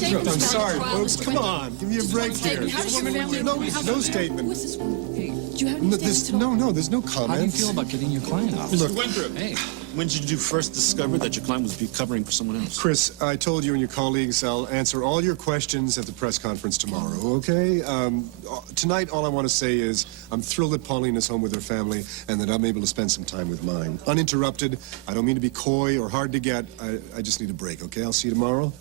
I'm sorry, folks. Come on, give me a break here. No statement. Do you have any There's no comment. How do you feel about getting your client off? Look, Hey. When did you first discover that your client was covering for someone else? Chris, I told you and your colleagues I'll answer all your questions at the press conference tomorrow, okay? Tonight, all I want to say is I'm thrilled that Pauline is home with her family and that I'm able to spend some time with mine. Uninterrupted. I don't mean to be coy or hard to get. I just need a break, okay? I'll see you tomorrow.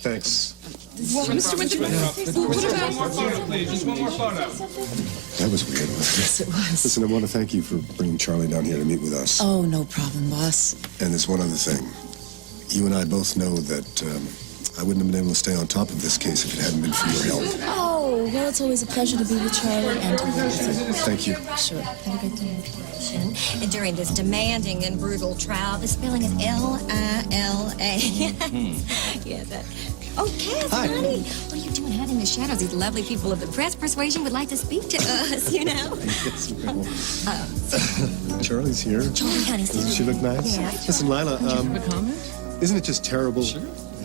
Thanks. Mr. Winterman, what about... One more photo, please. Just one more photo. That was weird, wasn't it? Yes, it was. Listen, I want to thank you for bringing Charlie down here to meet with us. Oh, no problem, boss. And there's one other thing. You and I both know that I wouldn't have been able to stay on top of this case if it hadn't been for your help. Oh, well, it's always a pleasure to be with Charlie and to work with you. Thank you. Sure. Have a great day. And during this demanding and brutal trial, the spelling is L-I-L-A. Yeah, that. Oh, Cass, Hi. honey. What are you doing hiding in the shadows? These lovely people of the press persuasion would like to speak to us, you know? Charlie's here. Charlie, honey, see Doesn't she look nice? Yeah. Listen, Lila, Have a comment? isn't it just terrible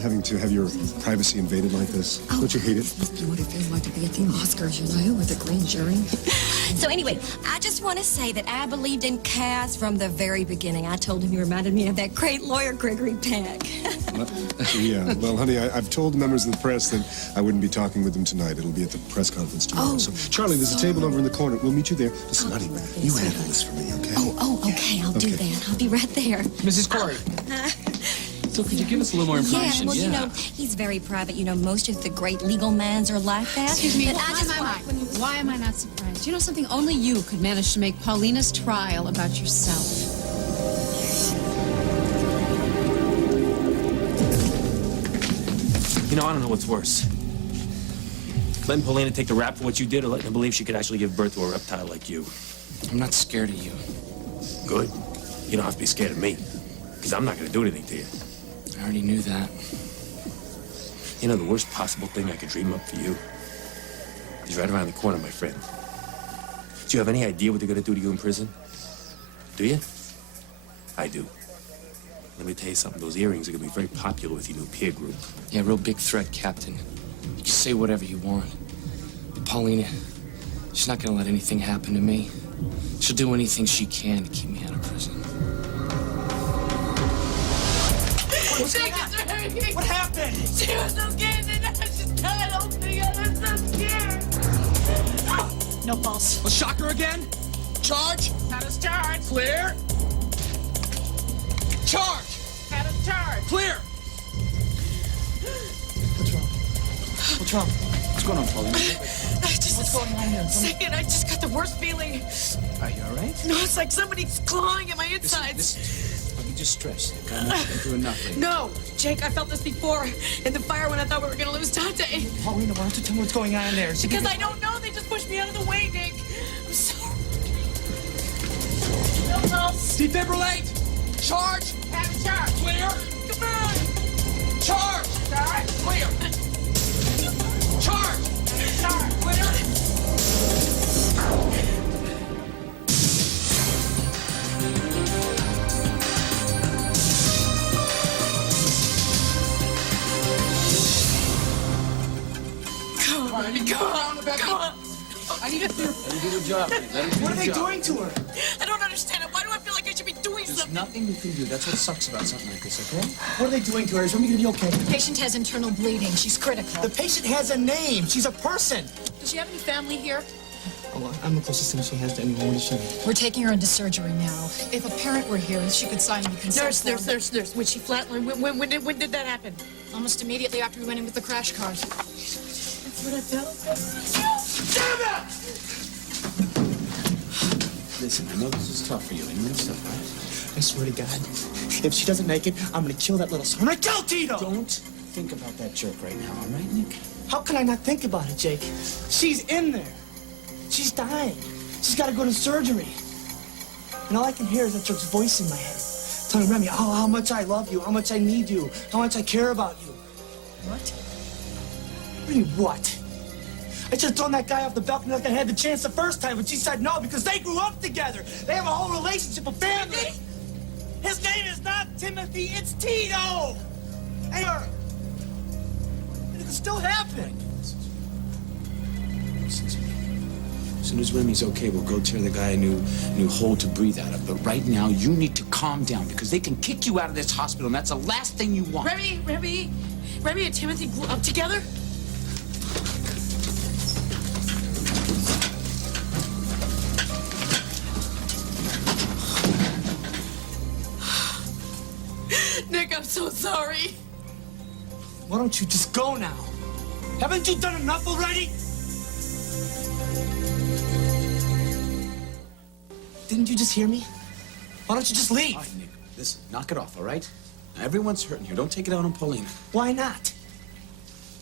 having to have your privacy invaded like this? Don't you hate it? Must be what it feels like to be at the Oscars, you know, with a grand jury. So anyway, I just want to say that I believed in Cass from the very beginning. I told him he reminded me of that great lawyer, Gregory Peck. Yeah, well, honey, I've told the members of the press that I wouldn't be talking with them tonight. It'll be at the press conference tomorrow. Oh, So, Charlie, there's a table over in the corner. We'll meet you there. Listen, honey, you handle this for me, okay? Okay, I'll do that. I'll be right there. Mrs. Corey. So could you give us a little more Yeah, information? well, you know, he's very private. You know, most of the great legal minds are like that. Excuse me, But I just want... why am I not surprised? You know something? Only you could manage to make Paulina's trial about yourself. You know, I don't know what's worse. Letting Paulina take the rap for what you did, or letting her believe she could actually give birth to a reptile like you. I'm not scared of you. Good. You don't have to be scared of me, because I'm not going to do anything to you. I already knew that. You know, the worst possible thing I could dream up for you is right around the corner, my friend. Do you have any idea what they're going to do to you in prison? Do you? I do. Let me tell you something. Those earrings are going to be very popular with your new peer group. Yeah, real big threat, Captain. You can say whatever you want. But Paulina, she's not gonna let anything happen to me. She'll do anything she can to keep me out of prison. What happened? She was so scared and I just died opening up. I'm so scared. No pulse. Well, shock her again? Charge? Had us charged. Clear? Charge! Had us charged. Clear! What's wrong? What's wrong? What's going on, Paulina? What's going on here? Second, I just got the worst feeling. Are you all right? No, it's like somebody's clawing at my insides. Listen. Don't be distressed. I'm not doing nothing. No, Jake, I felt this before in the fire when I thought we were going to lose Dante. Paulina, why don't you tell me what's going on in there? Because I don't know. They just pushed me out of the way, Nick. I'm sorry. No pulse. Defibrillate! Charge! Have it charged. Clear! Come on. Charge! Charge. Clear! Charge! Charge. Clear! Come on. Come on. I need a therapist. Let her do her job. What are they doing to her? I don't understand it. Why do I feel like I should be doing There's something? nothing you can do. That's what sucks about something like this, okay? What are they doing to her? Is Remy gonna be okay? The patient has internal bleeding. She's critical. The patient has a name. She's a person. Does she have any family here? Oh, I'm the closest thing she has to anyone. What is she? We're taking her into surgery now. If a parent were here, she could sign the consent form. Nurse. When she flatlined, when did that happen? Almost immediately after we went in with the crash cars. That's what I felt. Listen, I know this is tough for you. And it's tough, right? I swear to God, if she doesn't make it, I'm gonna kill that little son. I'm gonna kill Tito! Don't think about that jerk right now, all right, Nick? How can I not think about it, Jake? She's in there. She's dying. She's gotta go to surgery. And all I can hear is that jerk's voice in my head. Telling Remy how much I love you, how much I need you, how much I care about you. What? What do you mean, what? I should have thrown that guy off the balcony like I had the chance the first time, but she said no because they grew up together. They have a whole relationship, a family. His name is not Timothy, it's Tito. Hey, still happen. Listen to me. As soon as Remy's okay, we'll go tear the guy a new hole to breathe out of. But right now, you need to calm down because they can kick you out of this hospital, and that's the last thing you want. Remy and Timothy grew up together? Nick, I'm so sorry. Why don't you just go now? Haven't you done enough already? Didn't you just hear me? Why don't you just leave? All right, Nick, listen, knock it off, all right? Now, everyone's hurting here. Don't take it out on Paulina. Why not?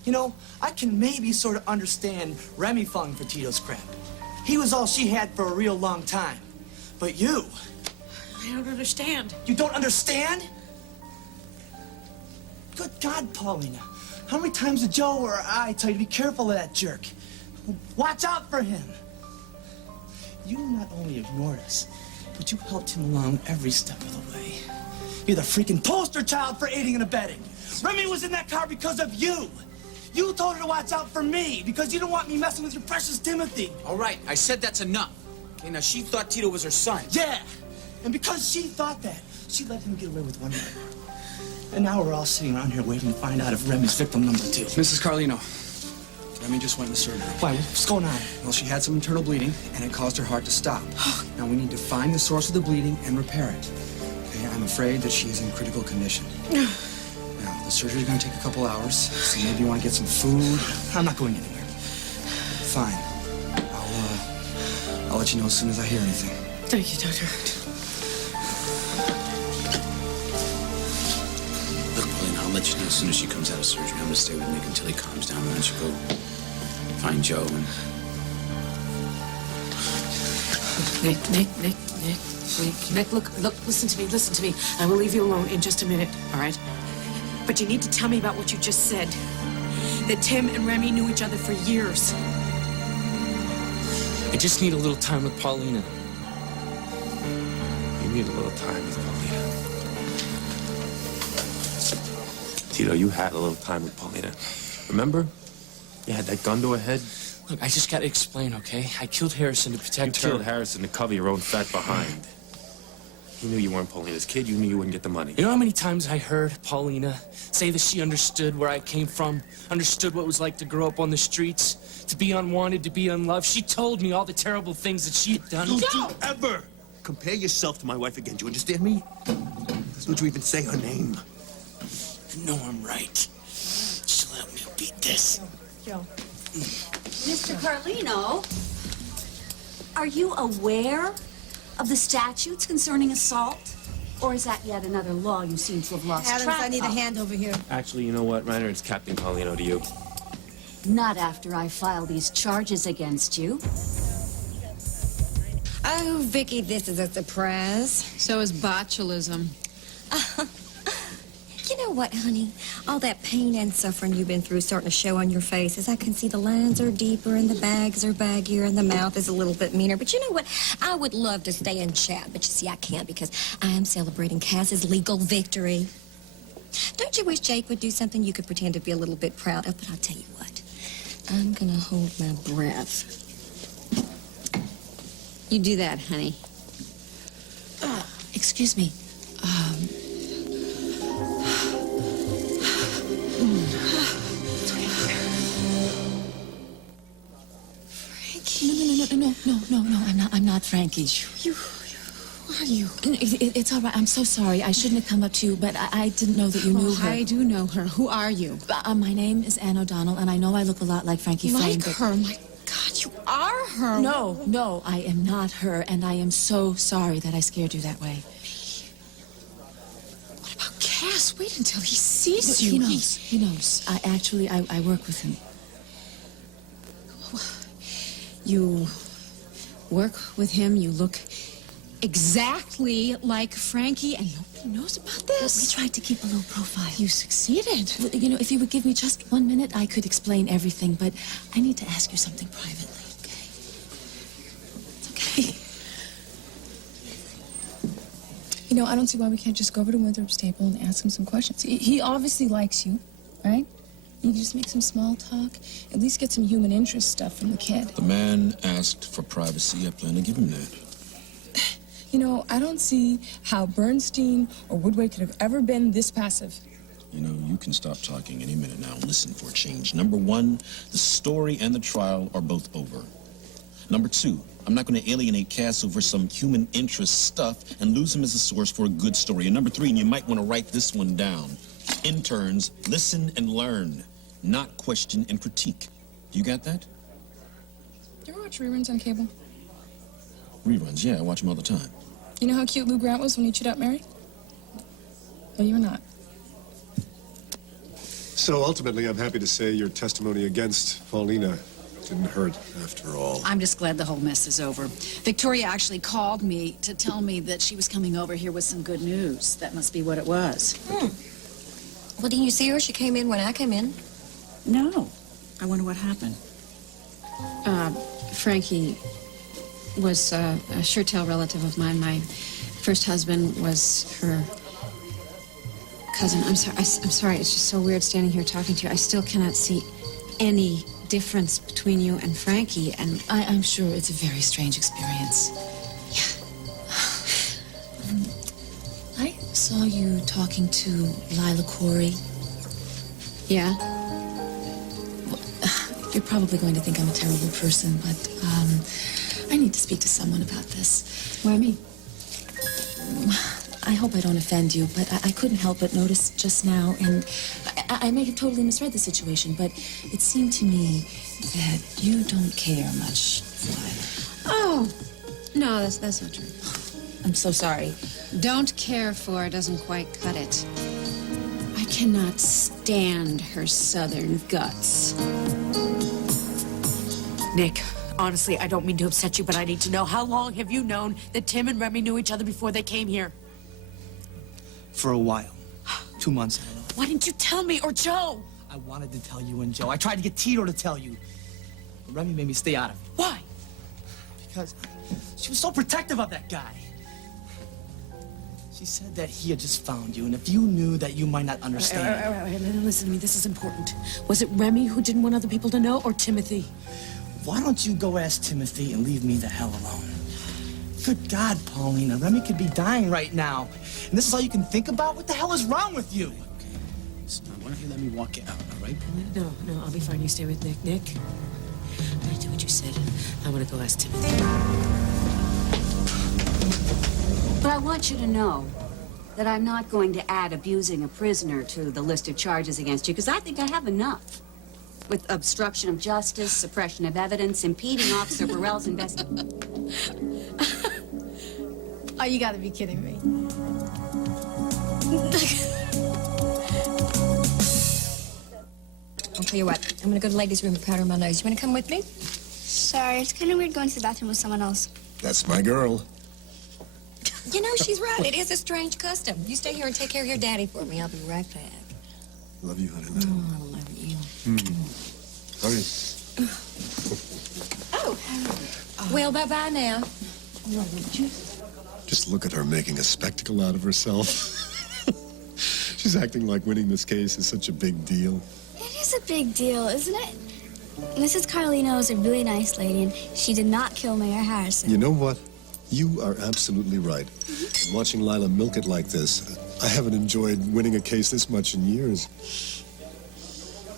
You know, I can maybe sort of understand Remy falling for Tito's crap. He was all she had for a real long time. But you, I don't understand. you don't understand? Good God, Paulina. How many times did Joe or I tell you to be careful of that jerk? Watch out for him. You not only ignored us, but you helped him along every step of the way. You're the freaking poster child for aiding and abetting. Remy was in that car because of you. You told her to watch out for me because you don't want me messing with your precious Timothy. All right, I said that's enough. Okay, now she thought Tito was her son. Yeah, and because she thought that, she let him get away with one murder. And now we're all sitting around here waiting to find out if Remy's victim number 2. Mrs. Carlino, Remy just went into surgery. Why, what's going on? Well, she had some internal bleeding, and it caused her heart to stop. Now, we need to find the source of the bleeding and repair it. Okay, I'm afraid that she is in critical condition. Now, the surgery's gonna take a couple hours, so maybe you want to get some food. I'm not going anywhere. Fine. I'll let you know as soon as I hear anything. Thank you, Doctor. Look, Paulina, I'll let you know as soon as she comes out of surgery. I'm gonna stay with Nick until he calms down, and then she'll go find Joe and... Nick, look, listen to me. I will leave you alone in just a minute, all right? But you need to tell me about what you just said. That Tim and Remy knew each other for years. I just need a little time with Paulina. You need a little time with Paulina. Tito, you had a little time with Paulina. Remember? You had that gun to her head. Look, I just gotta explain, okay? I killed Harrison to protect You her. killed Harrison to cover your own fat behind. You knew you weren't Paulina's kid. You knew you wouldn't get the money. You know how many times I heard Paulina say that she understood where I came from, understood what it was like to grow up on the streets, to be unwanted, to be unloved? She told me all the terrible things that she had done. Don't you ever compare yourself to my wife again. Do you understand me? Don't you even say her name. You know I'm right. She'll help me beat this. Joe. Mr. Carlino, are you aware of the statutes concerning assault? Or is that yet another law you seem to have lost Adams, track I need a of? hand over here. Actually, you know what, Reiner? It's Captain Carlino to you. Not after I file these charges against you. Oh, Vicky, this is a surprise. So is botulism. You know what, honey? All that pain and suffering you've been through is starting to show on your face. As I can see, the lines are deeper and the bags are baggier and the mouth is a little bit meaner. But you know what? I would love to stay and chat, but you see, I can't because I am celebrating Cass's legal victory. Don't you wish Jake would do something you could pretend to be a little bit proud of? But I'll tell you what. I'm gonna hold my breath. You do that, honey. Excuse me. No, I'm not Frankie. Who are you? It's all right. I'm so sorry. I shouldn't have come up to you, but I didn't know that you knew her. I do know her. Who are you? My name is Anne O'Donnell, and I know I look a lot like Frankie Flynn. Like but- her? My God, you are her. No, I am not her, and I am so sorry that I scared you that way. What about Cass? Wait until he sees you. He knows. I work with him. You work with him. You look exactly like Frankie, and nobody knows about this. We tried to keep a low profile. You succeeded. Well, you know, if you would give me just 1 minute, I could explain everything, but I need to ask you something privately, okay? It's okay. You know, I don't see why we can't just go over to Winthrop's table and ask him some questions. He obviously likes you, right? You can just make some small talk. At least get some human interest stuff from the kid. The man asked for privacy. I plan to give him that. You know, I don't see how Bernstein or Woodward could have ever been this passive. You know, you can stop talking any minute now and listen for a change. Number one, the story and the trial are both over. Number two, I'm not going to alienate Cass over some human interest stuff and lose him as a source for a good story. And number three, and you might want to write this one down, interns, listen and learn, not question and critique. You got that? Do you ever watch reruns on cable? Reruns, yeah, I watch them all the time. You know how cute Lou Grant was when he chewed out Mary? Well, you're not. So ultimately, I'm happy to say your testimony against Paulina didn't hurt after all. I'm just glad the whole mess is over. Victoria actually called me to tell me that she was coming over here with some good news. That must be what it was. Well, didn't you see her? She came in when I came in. No. I wonder what happened. Frankie was a sure-tell relative of mine. My first husband was her cousin. I'm sorry. It's just so weird standing here talking to you. I still cannot see any difference between you and Frankie, and I'm sure it's a very strange experience. I saw you talking to Lila Corey. yeah. You're probably going to think I'm a terrible person, but I need to speak to someone about this. Why me? I hope I don't offend you, but I couldn't help but notice just now, and I may have totally misread the situation, but it seemed to me that you don't care much for Lila. Oh, no, that's not true. I'm so sorry. Don't care for doesn't quite cut it. I cannot stand her southern guts. Nick, honestly, I don't mean to upset you, but I need to know, how long have you known that Tim and Remy knew each other before they came here? For a while. 2 months, I don't know. Why didn't you tell me, or Joe? I wanted to tell you and Joe. I tried to get Tito to tell you. But Remy made me stay out of it. Why? Because she was so protective of that guy. She said that he had just found you, and if you knew that you might not understand. All right, listen to me. This is important. Was it Remy who didn't want other people to know, or Timothy? Why don't you go ask Timothy and leave me the hell alone? Good God, Paulina, Remy could be dying right now. And this is all you can think about? What the hell is wrong with you? Okay. Listen, now, why don't you let me walk you out, all right? No, I'll be fine. You stay with Nick. Nick, I do what you said. I want to go ask Timothy. But I want you to know that I'm not going to add abusing a prisoner to the list of charges against you, because I think I have enough. With obstruction of justice, suppression of evidence, impeding Officer Burrell's investigation. Oh, you gotta be kidding me. I'll tell you what. I'm gonna go to the ladies' room and powder my nose. You wanna come with me? Sorry, it's kind of weird going to the bathroom with someone else. That's my girl. You know, she's right. It is a strange custom. You stay here and take care of your daddy for me. I'll be right back. Love you, honey. Oh, I love you. Hurry. Well, bye-bye now. Just look at her making a spectacle out of herself. She's acting like winning this case is such a big deal. It is a big deal, isn't it? Mrs. Carlino is a really nice lady, and she did not kill Mayor Harrison. You know what? You are absolutely right. And watching Lila milk it like this, I haven't enjoyed winning a case this much in years.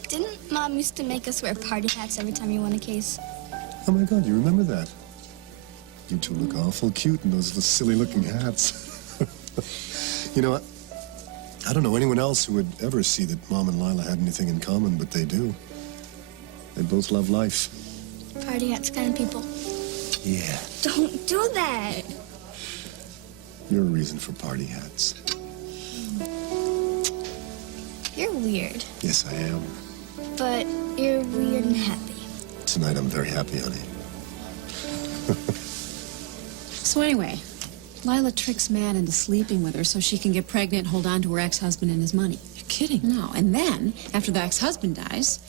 Didn't Mom used to make us wear party hats every time you won a case? Oh my God, you remember that? You two look awful cute in those silly-looking hats. You know, I don't know anyone else who would ever see that Mom and Lila had anything in common, but they do. They both love life. Party hats kind of people. Yeah. Don't do that. You're a reason for party hats. You're weird, Yes, I am. but you're weird and happy. Tonight, I'm very happy, honey. So anyway, Lila tricks Matt into sleeping with her so she can get pregnant and hold on to her ex-husband and his money. You're kidding. No, and then, after the ex-husband dies,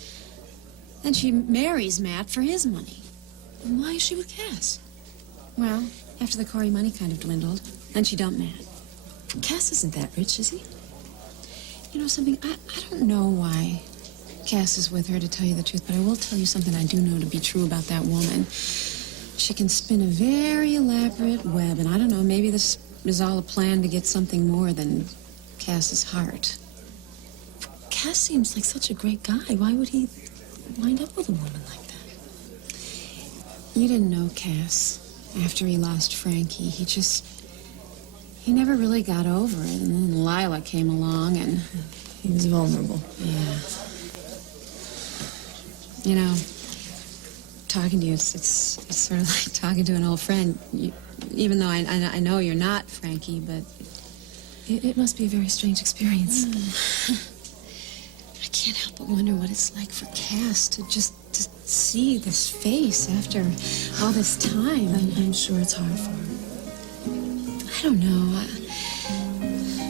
then she marries Matt for his money. Then why is she with Cass? Well, after the Corey money kind of dwindled, then she dumped Matt. Cass isn't that rich, is he? You know something? I don't know why Cass is with her, to tell you the truth, but I will tell you something I do know to be true about that woman. She can spin a very elaborate web, and I don't know, maybe this is all a plan to get something more than Cass's heart. Cass seems like such a great guy. Why would he wind up with a woman like that? You didn't know Cass. After he lost Frankie, he never really got over it. And then Lila came along and... He was vulnerable. Yeah. You know, talking to you, it's sort of like talking to an old friend. Even though I know you're not Frankie, but... It must be a very strange experience. I can't help but wonder what it's like for Cass to see this face after all this time. I'm sure it's hard for him. I don't know.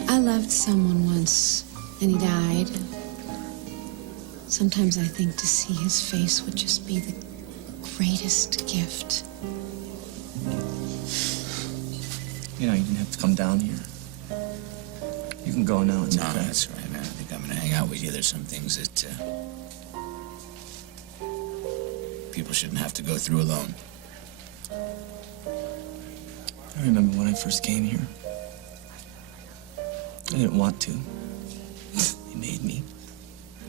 I loved someone once, and he died. Sometimes I think to see his face would just be the greatest gift. You know, you didn't have to come down here. You can go now. It's No, okay. that's right. I don't think I'm gonna hang out with you. There's some things that people shouldn't have to go through alone. I remember when I first came here. I didn't want to. He made me.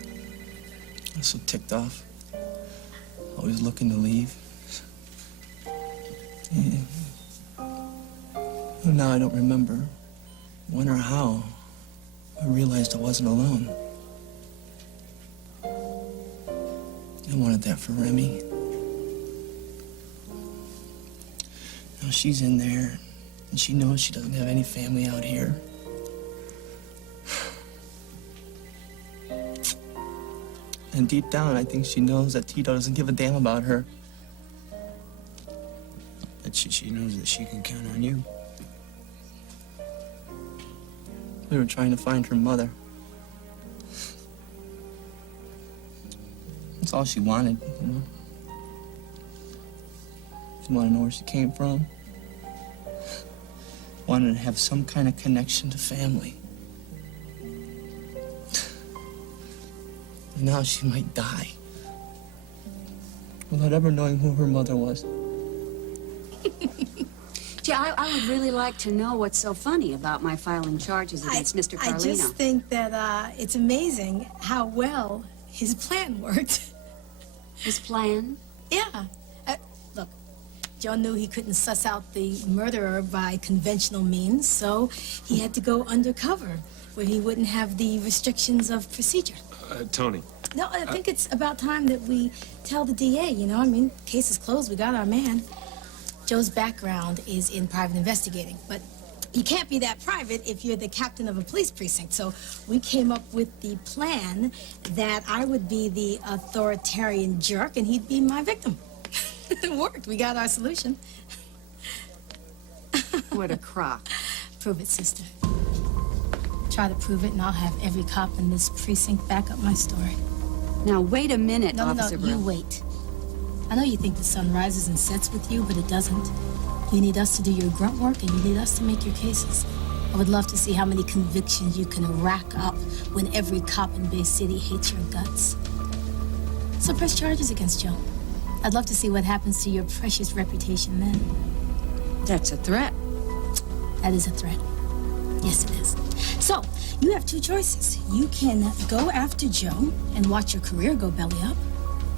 I was so ticked off. Always looking to leave. Yeah. Well, now I don't remember when or how I realized I wasn't alone. I wanted that for Remy. Now she's in there, and she knows she doesn't have any family out here. And deep down, I think she knows that Tito doesn't give a damn about her. But she knows that she can count on you. We were trying to find her mother. That's all she wanted, you know? She wanted to know where she came from. Wanted to have some kind of connection to family. And now she might die without ever knowing who her mother was. Gee, I would really like to know what's so funny about my filing charges against Mr. Carlino. I just think that it's amazing how well his plan worked. His plan? Yeah. Look, Joe knew he couldn't suss out the murderer by conventional means, so he had to go undercover, where he wouldn't have the restrictions of procedure. Tony. No, I think it's about time that we tell the DA, you know? I mean, case is closed, we got our man. Joe's background is in private investigating, but you can't be that private if you're the captain of a police precinct. So we came up with the plan that I would be the authoritarian jerk and he'd be my victim. It worked. We got our solution. What a crock. Prove it, sister. Try to prove it, and I'll have every cop in this precinct back up my story. Now, wait a minute, No, Officer you Brill. wait. I know you think the sun rises and sets with you, but it doesn't. You need us to do your grunt work, and you need us to make your cases. I would love to see how many convictions you can rack up when every cop in Bay City hates your guts. So press charges against Joe. I'd love to see what happens to your precious reputation then. That's a threat. That is a threat. Yes, it is. So, you have two choices. You can go after Joe and watch your career go belly up,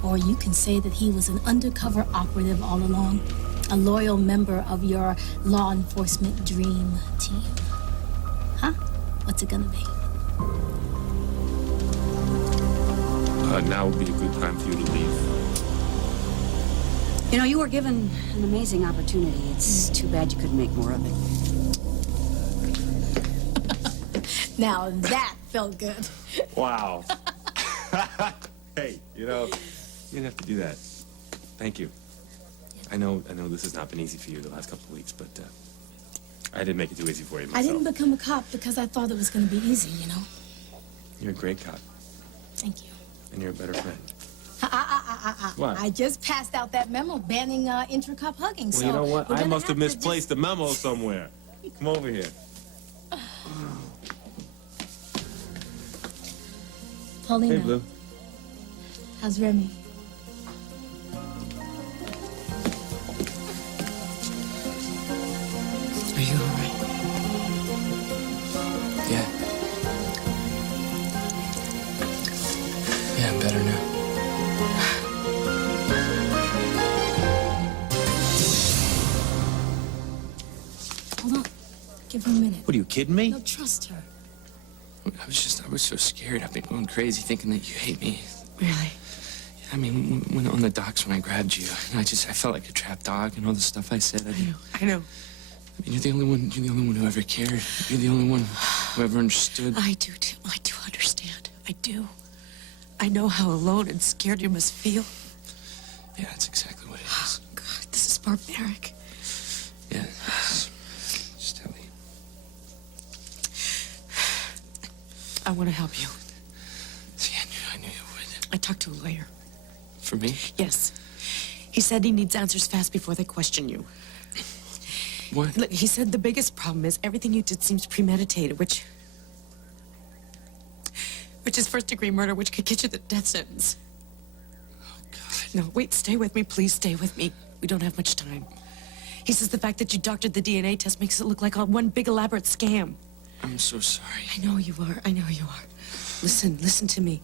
or you can say that he was an undercover operative all along, a loyal member of your law enforcement dream team. Huh? What's it gonna be? Now would be a good time for you to leave. You know, you were given an amazing opportunity. It's too bad you couldn't make more of it. Now that felt good. Wow. Hey, you know, you didn't have to do that. Thank you. I know this has not been easy for you the last couple of weeks, but I didn't make it too easy for you myself. I didn't become a cop because I thought it was gonna be easy, you know? You're a great cop, Thank you. and you're a better friend. What? I just passed out that memo banning intra-cop hugging, Well, so you know what? we're I gonna must have to misplaced the memo somewhere. Come over here. Paulina. Hey, Blue. How's Remy? Are you all right? Yeah. Yeah, I'm better now. Hold on. Give her a minute. What, are you kidding me? No, trust her. I was so scared. I've been going crazy thinking that you hate me. Really? I mean, when on the docks when I grabbed you, and I felt like a trapped dog and all the stuff I said. I know. I mean, you're the only one who ever cared. You're the only one who ever understood. I do, too. I do understand. I do. I know how alone and scared you must feel. Yeah, that's exactly what it is. God, this is barbaric. Yeah, just tell me. I want to help you. See, I knew you would. I talked to a lawyer. For me? Yes. He said he needs answers fast before they question you. What? Look, he said the biggest problem is everything you did seems premeditated, which is first-degree murder, which could get you the death sentence. Oh, God. No, wait, stay with me. Please stay with me. We don't have much time. He says the fact that you doctored the DNA test makes it look like one big elaborate scam. I'm so sorry. I know you are. I know you are. Listen to me.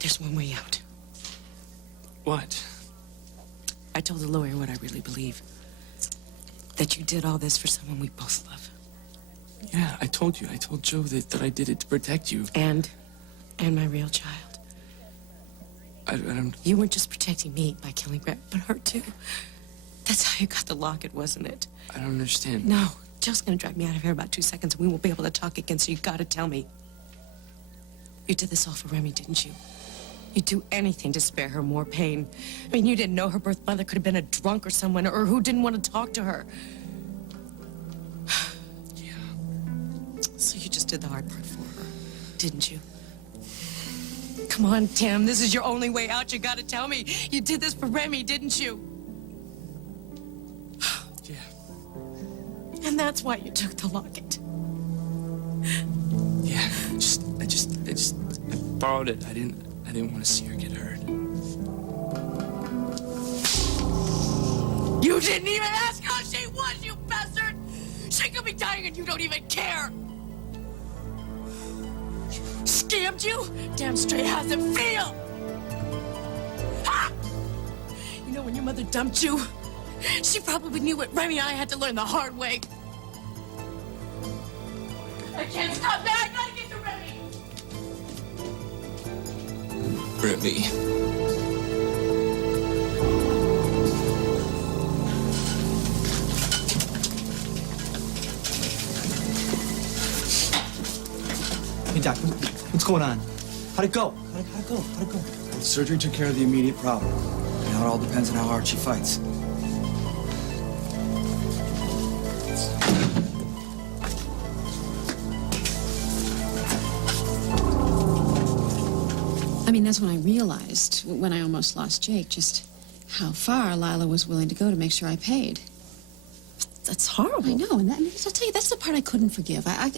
There's one way out. What? I told the lawyer what I really believe. That you did all this for someone we both love. Yeah, I told you. I told Joe that I did it to protect you. And my real child. I don't... You weren't just protecting me by killing Brett, but her too. That's how you got the locket, wasn't it? I don't understand. No, Joe's gonna drag me out of here in about 2 seconds and we won't be able to talk again, so you gotta tell me. You did this all for Remy, didn't you? You'd do anything to spare her more pain. I mean, you didn't know her birth mother could have been a drunk or someone, or who didn't want to talk to her. Yeah. So you just did the hard part for her, didn't you? Come on, Tim, this is your only way out. You gotta tell me. You did this for Remy, didn't you? Yeah. And that's why you took the locket. Yeah. I borrowed it. I didn't want to see her get hurt. You didn't even ask how she was, you bastard! She could be dying and you don't even care! Scammed you? Damn straight, how's it feel? Ha! You know when your mother dumped you? She probably knew what Remy and I had to learn the hard way. I can't stop that! I gotta get to Remy! Remy. Hey, Doc, what's going on? How'd it go? How'd it go? How'd it go? Well, surgery took care of the immediate problem. Now it all depends on how hard she fights. I mean, that's when I realized, when I almost lost Jake, just how far Lila was willing to go to make sure I paid. That's horrible. I know, and I'll tell you, that's the part I couldn't forgive. I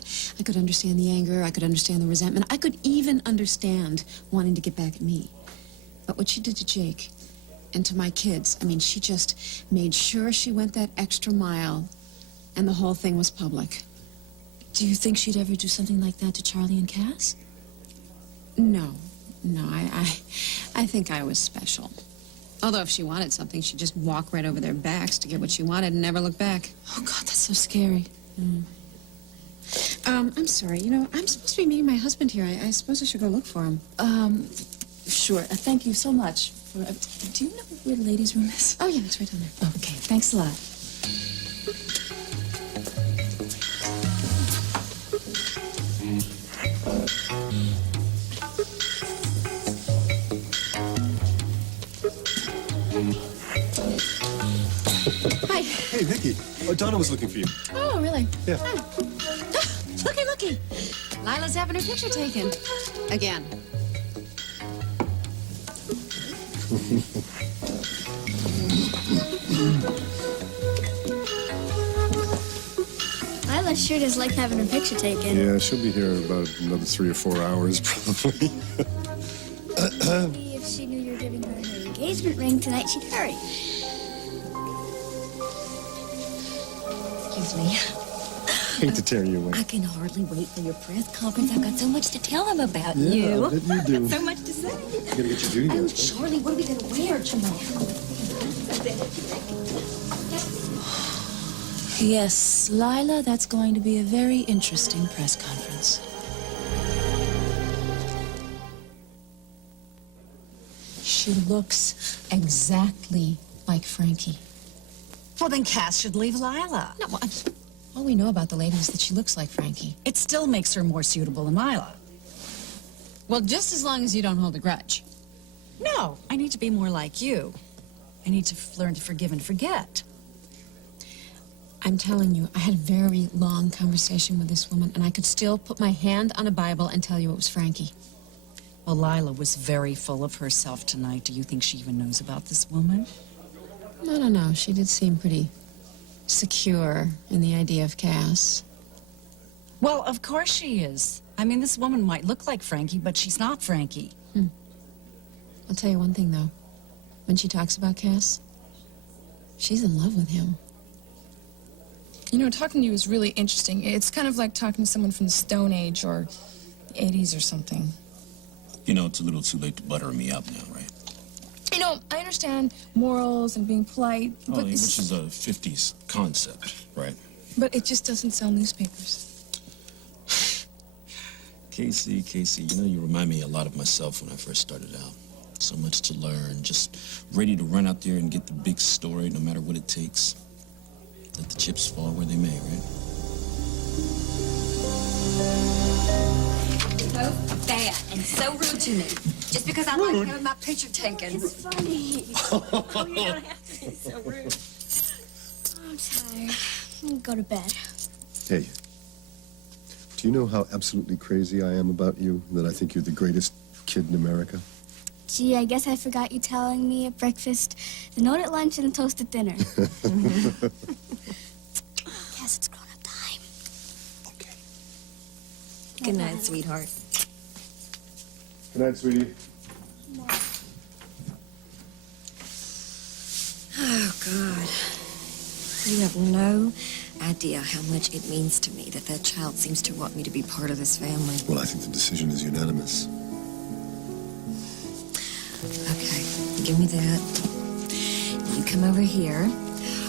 could understand the anger, I could understand the resentment, I could even understand wanting to get back at me. But what she did to Jake and to my kids, I mean, she just made sure she went that extra mile, and the whole thing was public. Do you think she'd ever do something like that to Charlie and Cass? No, I think I was special. Although if she wanted something, she'd just walk right over their backs to get what she wanted and never look back. Oh, God, that's so scary. I'm sorry. You know, I'm supposed to be meeting my husband here. I suppose I should go look for him. Sure. Thank you so much. Do you know where the ladies' room is? Oh, yeah, it's right down there. Okay, thanks a lot. Hi. Hey, Vicky. Oh, Donna was looking for you. Oh, really? Yeah. Oh. Looky. Lila's having her picture taken. Again. Lila sure does like having her picture taken. Yeah, she'll be here about another 3 or 4 hours, probably. Maybe if she knew you were giving her her engagement ring tonight, she'd hurry. Excuse me. Hate to tear you away. I can hardly wait for your press conference. I've got so much to tell them about Yeah, you. I bet you do. So much to say. You gotta get your duty Oh, dance. Charlie, what are we going to wear tomorrow? Yes, Lila, that's going to be a very interesting press conference. She looks exactly like Frankie. Well, then Cass should leave Lila. No, all we know about the lady is that she looks like Frankie. It still makes her more suitable than Lila. Well, just as long as you don't hold a grudge. No, I need to be more like you. I need to learn to forgive and forget. I'm telling you, I had a very long conversation with this woman, and I could still put my hand on a Bible and tell you it was Frankie. Well, Lila was very full of herself tonight. Do you think she even knows about this woman? I don't know. She did seem pretty secure in the idea of Cass. Well, of course she is. I mean, this woman might look like Frankie, but she's not Frankie. I'll tell you one thing, though. When she talks about Cass, she's in love with him. You know, talking to you is really interesting. It's kind of like talking to someone from the Stone Age or the 80s or something. You know, it's a little too late to butter me up now, right? You know, I understand morals and being polite, Oh, but, which is a 50s concept, right? but it just doesn't sell newspapers. Casey, you know, you remind me a lot of myself when I first started out. So much to learn, just ready to run out there and get the big story no matter what it takes. Let the chips fall where they may, right? So bad and so rude to me. Just because I like having my picture taken. It's funny. Oh, you don't have to be so rude. I'm tired. I'm gonna go to bed. Hey, do you know how absolutely crazy I am about you? That I think you're the greatest kid in America? Gee, I guess I forgot you telling me at breakfast, the note at lunch, and the toast at dinner. Guess it's grown-up time. Good night, sweetheart. Good night, sweetie. Oh, God. You have no idea how much it means to me that that child seems to want me to be part of this family. Well, I think the decision is unanimous. Okay, give me that. You come over here.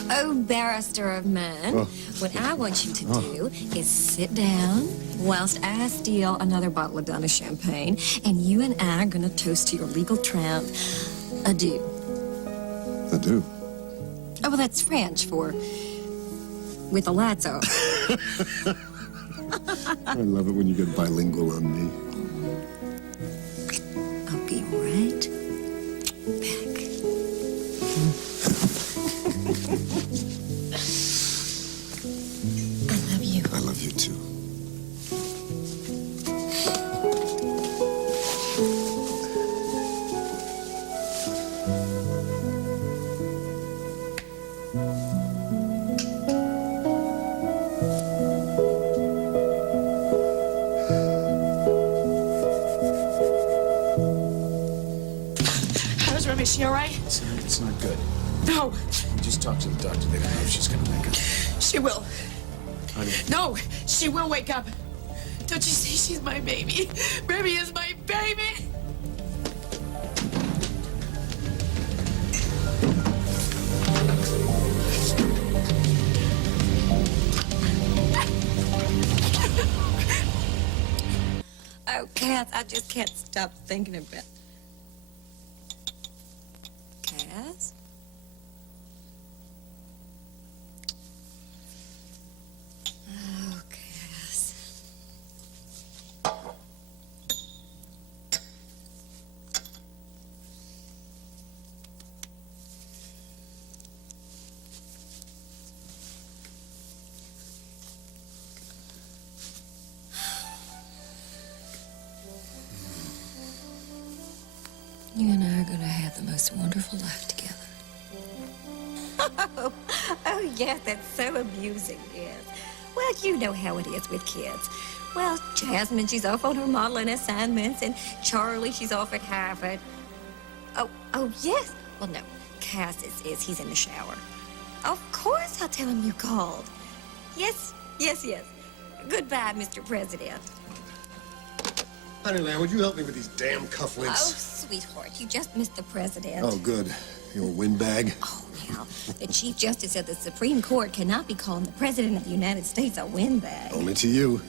Oh, barrister of mine. Oh. What I want you to do is sit down whilst I steal another bottle of Donna champagne, and you and I are gonna toast to your legal triumph. Adieu. Adieu. Oh, well, that's French for with the lights off. I love it when you get bilingual on me. I'll be right back. I love you. I love you too. How's Remy? Is she all right? It's not good. No, We just talked to the doctor. They don't know if she's gonna make it. she will. Honey. No, she will wake up. Don't you see she's my baby? Remy is my baby. Oh, Cass, I just can't stop thinking about. Cass? Oh, Cass. You and I are gonna have the most wonderful life together. Oh, yes, that's so amusing, yes. Well, you know how it is with kids. Well, Jasmine, she's off on her modeling assignments, and Charlie, she's off at Harvard. Oh, yes. Well, no, Cass he's in the shower. Of course I'll tell him you called. Yes. Goodbye, Mr. President. Honeyland, would you help me with these damn Oh, cufflinks? sweetheart, you just missed the president. Oh, good. You old windbag. Oh, now, the Chief Justice of the Supreme Court cannot be calling the President of the United States a windbag. Only to you,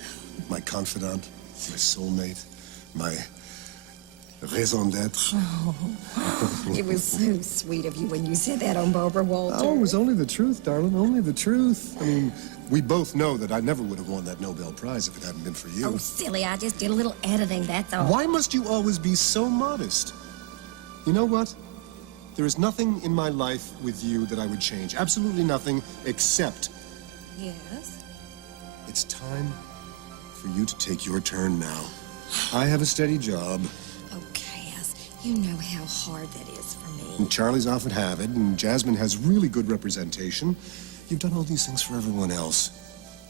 my confidant, my soulmate, my raison d'etre. It was so sweet of you when you said that on Barbara Walters. Oh, it was only the truth, darling, only the truth. I mean, we both know that I never would have won that Nobel Prize if it hadn't been for you. Oh, silly, I just did a little editing, that's all. Why must you always be so modest? You know what? There is nothing in my life with you that I would change. Absolutely nothing, except Yes? it's time for you to take your turn now. I have a steady job, Oh, Cass, you know how hard that is for me. and Charlie's off at Harvard, and Jasmine has really good representation. You've done all these things for everyone else.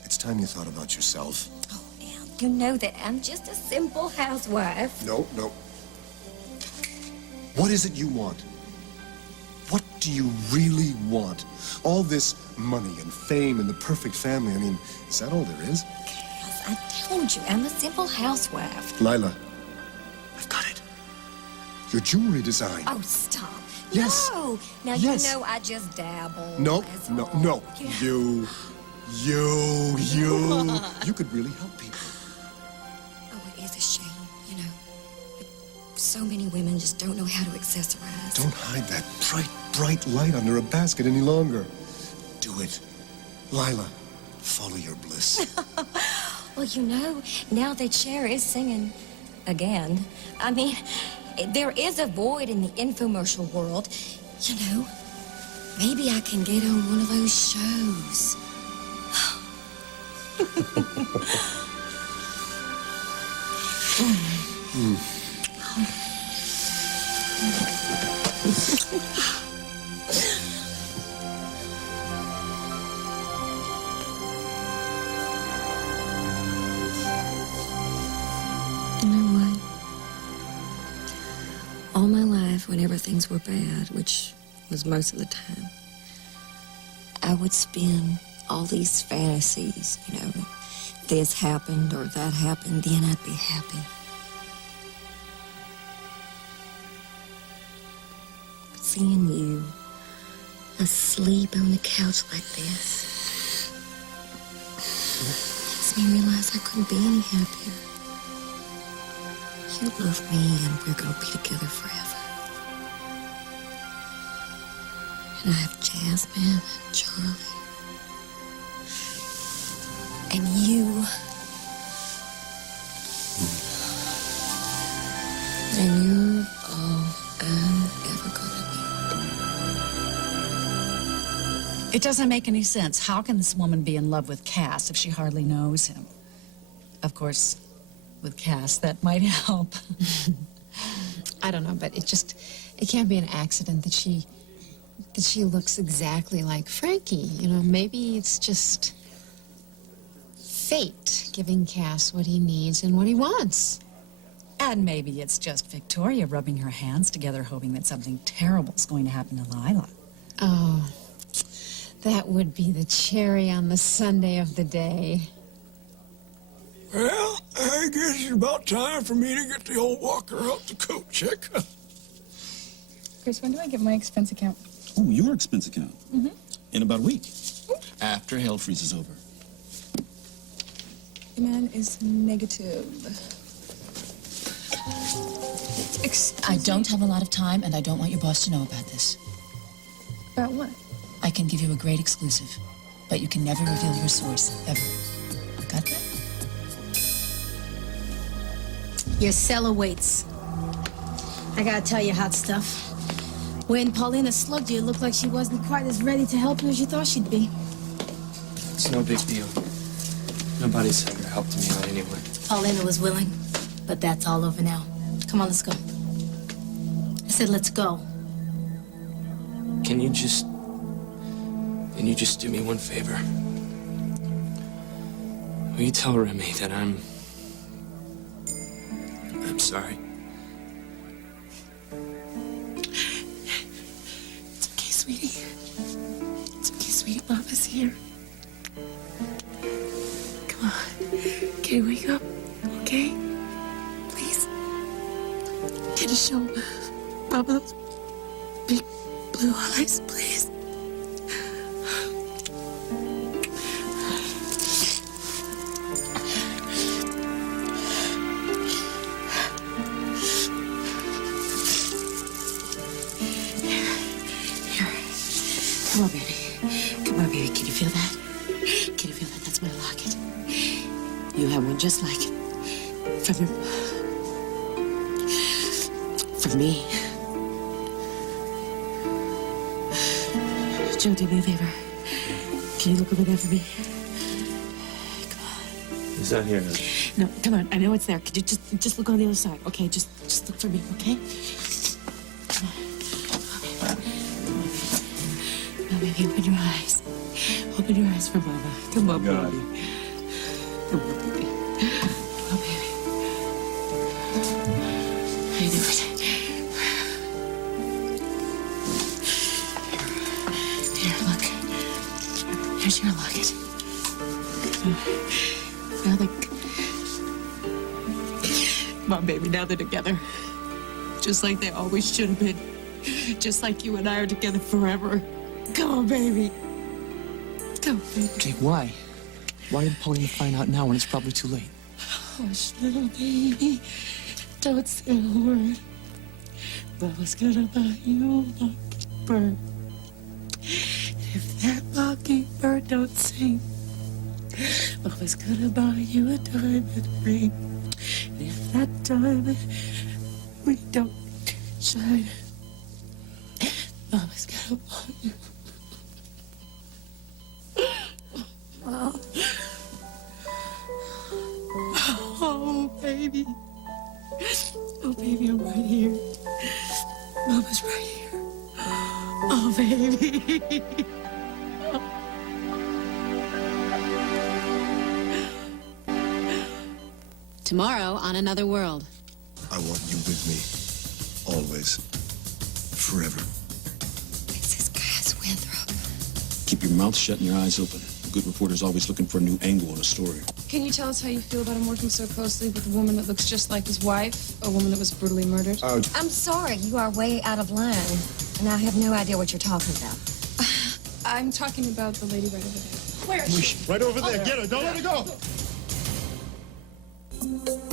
It's time you thought about yourself. Oh, now, you know that I'm just a simple housewife. No. What is it you want? What do you really want? All this money and fame and the perfect family, I mean, is that all there is? Cass, I told you, I'm a simple housewife. Lila, I've got it. Your jewelry design. Oh, stop. Yes. No. Now, Yes. you know I just dabble. No. that's all. Yeah. You. You could really help people. Oh, it is a shame, you know. So many women just don't know how to accessorize. Don't hide that bright light under a basket any longer. Do it. Lila, follow your bliss. Well, you know, now that Cher is singing again, I mean, there is a void in the infomercial world. You know, maybe I can get on one of those shows. You know what? All my life, whenever things were bad, which was most of the time, I would spin all these fantasies, you know, this happened or that happened, then I'd be happy. But seeing you asleep on the couch like this makes me realize I couldn't be any happier. You love me, and we're gonna be together forever. And I have Jasmine and Charlie. And you. And you're all I'm ever gonna It doesn't make any sense. How can this woman be in love with Cass if she hardly knows him? Of course, with Cass, that might help. I don't know, but it can't be an accident that she looks exactly like Frankie. You know, maybe it's just fate giving Cass what he needs and what he wants. And maybe it's just Victoria rubbing her hands together, hoping that something terrible is going to happen to Lila. Oh, that would be the cherry on the sundae of the day. Well, I guess it's about time for me to get the old walker out the coat check. Chris, when do I get my expense account? Oh, your expense account? Mm-hmm. In about a week. After hell freezes over. Man is negative. I don't have a lot of time, and I don't want your boss to know about this. About what? I can give you a great exclusive, but you can never reveal your source, ever. Got that? Your cell awaits. I gotta tell you hot stuff. When Paulina slugged you, it looked like she wasn't quite as ready to help you as you thought she'd be. It's no big deal. Nobody's ever helped me out anyway. Paulina was willing, but that's all over now. Come on, let's go. I said, let's go. Can you just do me one favor? Will you tell Remy that I'm I'm sorry. It's okay, sweetie. It's okay, sweetie. Papa's here. Come on. Can you wake up? Okay? Please. Can you show Papa those big blue eyes, please? Come on, baby. Come on, baby. Can you feel that? Can you feel that? That's my locket. You have one just like it. From me. Joe, do me a favor. Can you look over there for me? He's not here. No, come on. I know it's there. Could you just look on the other side? Okay, just look for me, okay? Come on. Now, baby, open your eyes. Open your eyes for Mama. Come on, God. baby. Come on, baby. Come on, baby. I knew it. Here, look. Here's your locket. Now come on, baby. Now they're together. Just like they always should have been. Just like you and I are together forever. Come on, baby. Come on, baby. Jake, why? Why did Paulina find out now when it's probably too late? Hush, little baby. Don't say a word. Mama's gonna buy you a mockingbird. If that mockingbird don't sing, Mama's gonna buy you a diamond ring. And if that diamond ring don't shine, Mama's gonna buy you. Mom. Oh, baby. Oh, baby, I'm right here. Mama's right here. Oh, baby. Tomorrow on Another World. I want you with me. Always. Forever. Mrs. Cass Winthrop. Keep your mouth shut and your eyes open. A good reporter's always looking for a new angle on a story. Can you tell us how you feel about him working so closely with a woman that looks just like his wife, a woman that was brutally murdered? I'm sorry, you are way out of line, and I have no idea what you're talking about. I'm talking about the lady right over there. Where is she? Right over there. Get her. Don't let her go.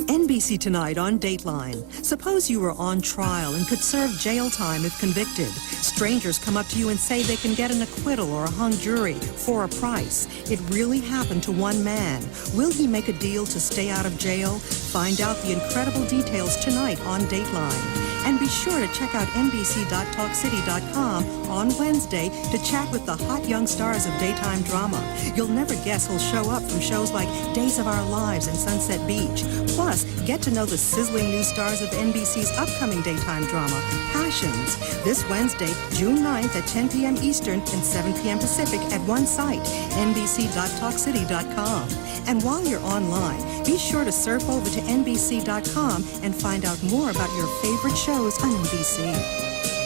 NBC Tonight on Dateline. Suppose you were on trial and could serve jail time if convicted. Strangers come up to you and say they can get an acquittal or a hung jury for a price. It really happened to one man. Will he make a deal to stay out of jail? Find out the incredible details tonight on Dateline. And be sure to check out NBC.TalkCity.com on Wednesday to chat with the hot young stars of daytime drama. You'll never guess who'll show up from shows like Days of Our Lives and Sunset Beach. Plus, get to know the sizzling new stars of NBC's upcoming daytime drama, Passions. This Wednesday, June 9th at 10 p.m. Eastern and 7 p.m. Pacific at one site, NBC.TalkCity.com. And while you're online, be sure to surf over to NBC.com and find out more about your favorite shows on NBC.